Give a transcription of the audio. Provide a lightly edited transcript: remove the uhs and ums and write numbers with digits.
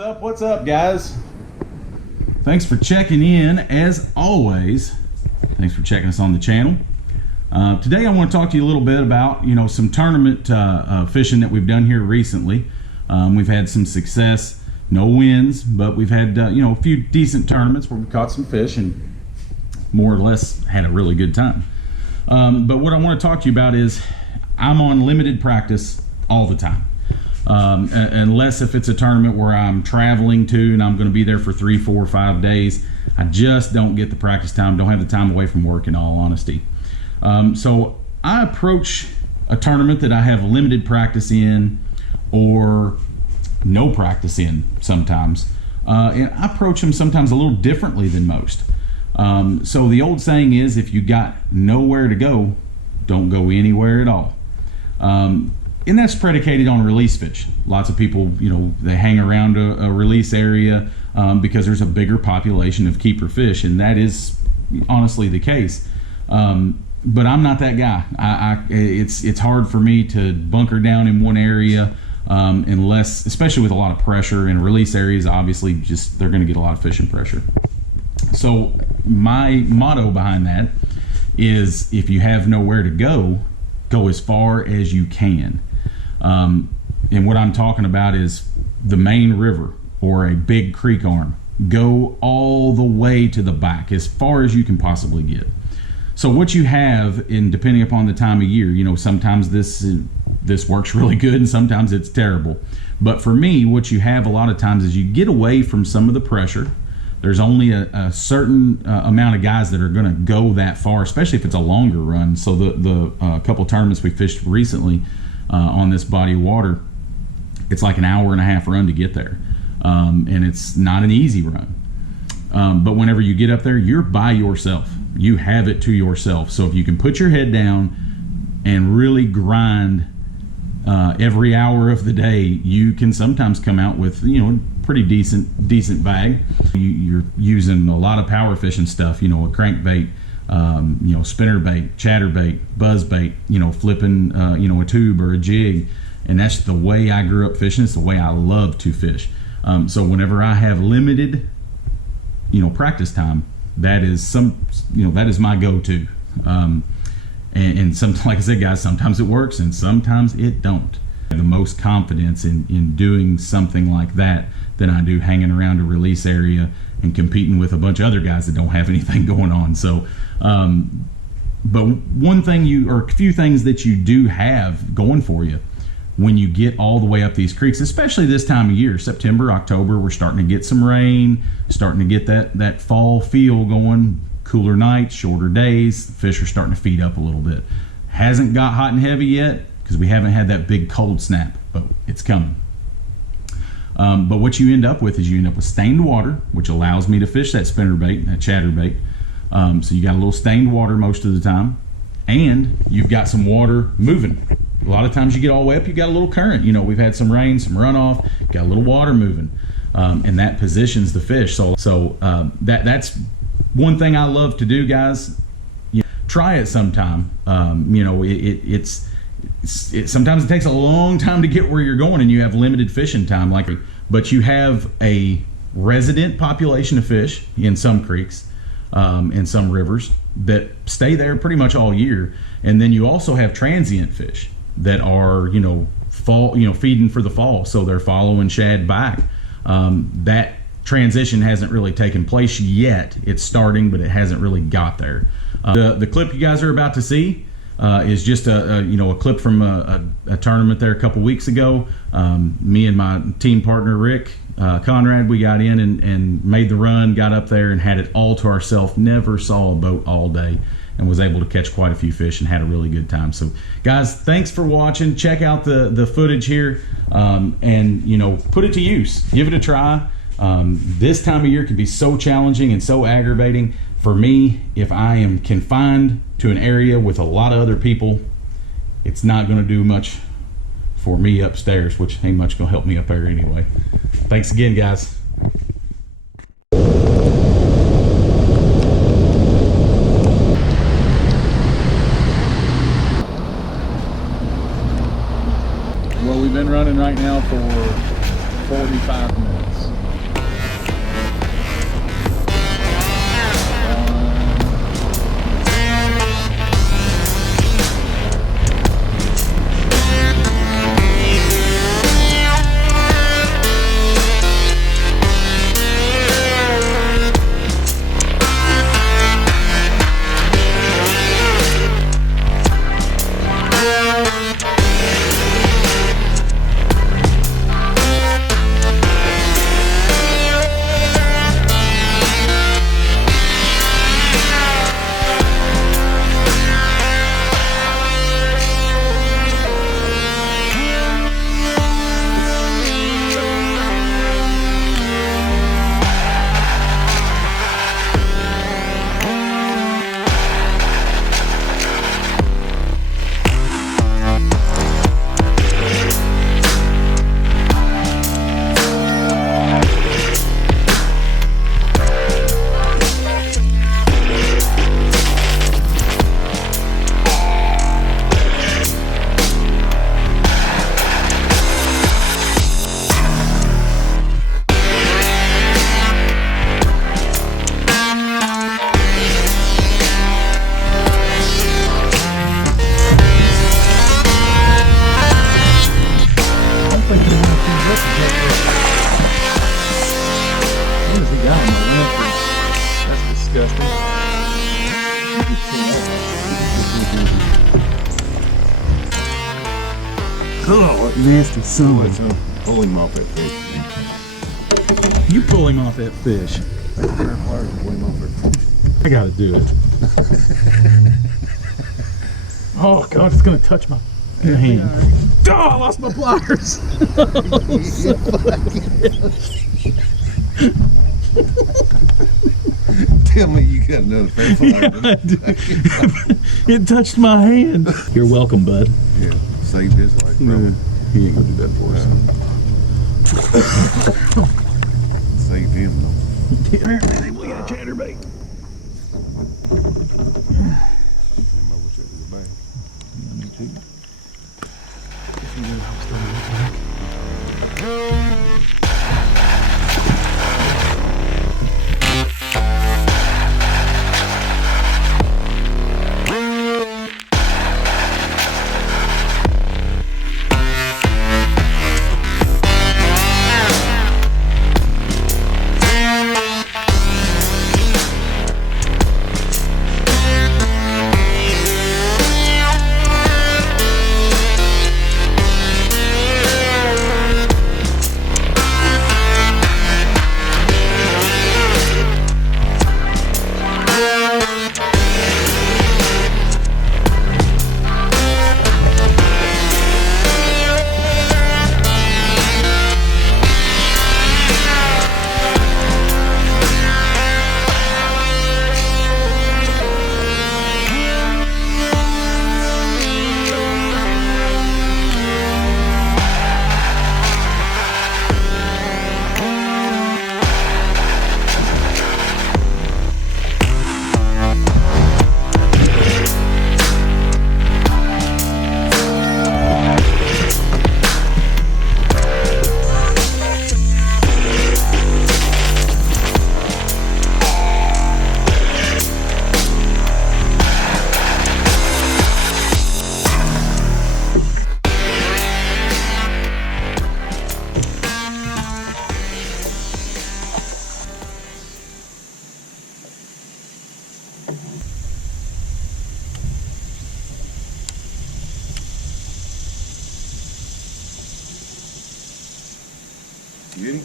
What's up, guys? Thanks for checking in, as always. Thanks for checking us on the channel. Today I want to talk to you a little bit about, some tournament fishing that we've done here recently. We've had some success, no wins, but we've had, a few decent tournaments where we caught some fish and more or less had a really good time. But what I want to talk to you about is I'm on limited practice all the time. Unless if it's a tournament where I'm traveling to and I'm going to be there for 3, 4, 5 days, I just don't get the practice time, don't have the time away from work, in all honesty. So I approach a tournament that I have limited practice in or no practice in sometimes, and I approach them sometimes a little differently than most. So the old saying is, if you got nowhere to go, don't go anywhere at all. And that's predicated on release fish. Lots of people, they hang around a release area because there's a bigger population of keeper fish, and that is honestly the case. But I'm not that guy. It's hard for me to bunker down in one area unless, especially with a lot of pressure, and release areas obviously they're going to get a lot of fishing pressure. So my motto behind that is, if you have nowhere to go, go as far as you can. And what I'm talking about is the main river or a big creek arm. Go all the way to the back, as far as you can possibly get. So what you have, depending upon the time of year, sometimes this works really good and sometimes it's terrible. But for me, what you have a lot of times is you get away from some of the pressure. There's only a certain amount of guys that are going to go that far, especially if it's a longer run. So the couple tournaments we fished recently on this body of water, it's like an hour-and-a-half run to get there, and it's not an easy run. But whenever you get up there, you're by yourself. You have it to yourself. So if you can put your head down and really grind every hour of the day, you can sometimes come out with pretty decent bag. You're using a lot of power fishing stuff, a crankbait, spinnerbait, chatterbait, buzzbait, flipping, a tube or a jig. And that's the way I grew up fishing. It's the way I love to fish. So whenever I have limited, practice time, that is my go-to. And some, like I said, guys, sometimes it works and sometimes it don't. The most confidence in doing something like that than I do hanging around a release area and competing with a bunch of other guys that don't have anything going on. So, but one thing or a few things that you do have going for you when you get all the way up these creeks, especially this time of year, September, October, we're starting to get some rain, starting to get that fall feel going, cooler nights, shorter days, the fish are starting to feed up a little bit. Hasn't got hot and heavy yet because we haven't had that big cold snap, but it's coming. But what you end up with is you end up with stained water, which allows me to fish that spinnerbait, that chatterbait. So you got a little stained water most of the time, and you've got some water moving. A lot of times you get all the way up, you got a little current. We've had some rain, some runoff, got a little water moving, and that positions the fish. So that's one thing I love to do, guys. Try it sometime. Sometimes it takes a long time to get where you're going, and you have limited fishing time. But you have a resident population of fish in some creeks, in some rivers that stay there pretty much all year, and then you also have transient fish that are feeding for the fall, so they're following shad back. That transition hasn't really taken place yet. It's starting, but it hasn't really got there. The clip you guys are about to see is just a clip from a tournament there a couple weeks ago. Me and my team partner Rick Conrad, we got in and made the run, got up there and had it all to ourselves. Never saw a boat all day, and was able to catch quite a few fish and had a really good time. So guys, thanks for watching. Check out the footage here, and put it to use. Give it a try. This time of year can be so challenging and so aggravating. For me, if I am confined to an area with a lot of other people, it's not going to do much for me upstairs, which ain't much going to help me up there anyway. Thanks again, guys. Well, we've been running right now for 45 minutes. Oh, Nasty son. pull him off that fish. You pull him off that fish. Pull him off that fish. I gotta do it. Oh God, it's gonna touch my hand. Oh, I lost my pliers. Tell me you got another fish. It touched my hand. You're welcome, bud. Yeah, saved his life. Bro. He ain't gonna do that for us. Saved him though. Apparently, we got a chatterbait. Me too. You get him?